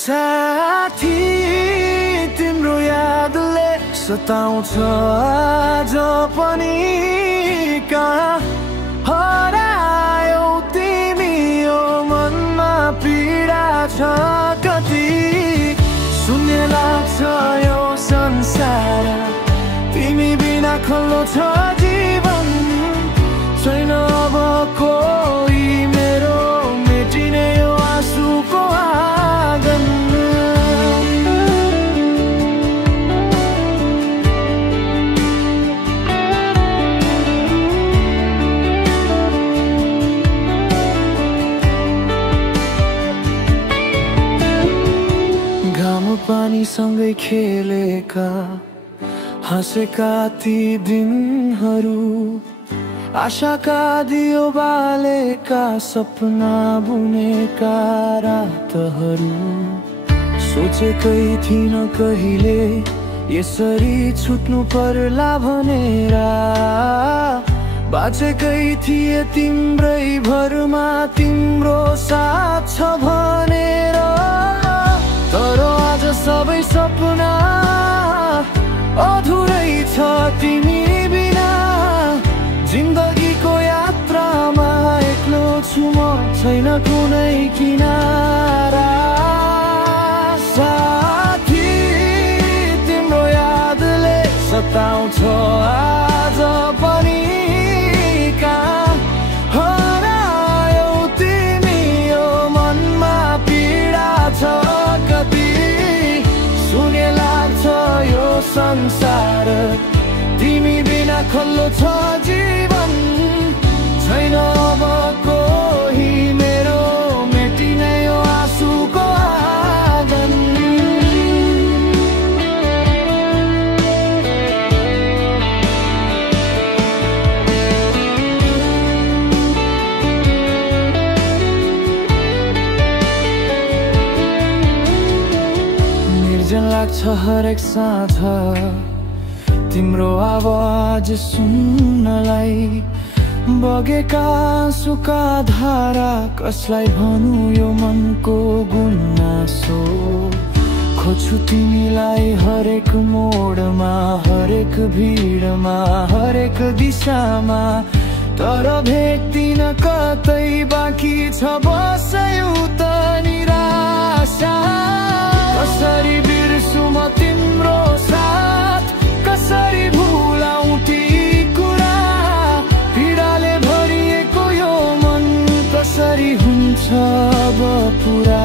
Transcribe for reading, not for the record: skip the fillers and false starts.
साथी तिम्रो यादले सताउँछ आज पनि कहाँ हरायौ तिमी यो मनमा पीडा छ कति शून्य लाग्छ यो संसार तिमी बिना खल्लो छ जीवन छैन अब कोही मेरो मेटिने यो आँसुको आँगन घाम पानीसँगै खेलेका हाँसेका ती दिनहरू आशाका दियो बालेका सपना बुनेका रातहरू सोचेकै थिइन कहिले यसरी छुट्नु पर्ला भनेर बाँचेकै थिए तिम्रै भरमा तिम्रो साथ छ भनेर तर आज सबै सपना अधुरै छ तिमी बिना जिन्दगीको यात्रामा एक्लो छु म छैन कुनै किनारा साथी तिम्रो यादले सताउँछ आज पनि कहाँ हरायौ तिमी यो मनमा पीडा छ कति शून्य लाग्छ यो संसार तिमी बिना खल्लो छ जीवन छैन अब कोही मेरो मेटिने यो आँसुको आँगन निर्जन लाग्छ हरेक साँझ तिम्रो आवाज सुन्नलाई बगेका आँसुका धारा कसलाई भनु यो मनको गुनासो खोज्छु तिमीलाई हरेक मोडमा हरेक भिडमा हरेक दिशामा तर भेट्दिन कतै बाँकी छ बस्यो त निराशा कसरी बिर्सु म तिम्रो साथ कसरी भुलाउँ ती कुरा पीडाले भरिएको यो मन कसरी हुन्छ अब पुरा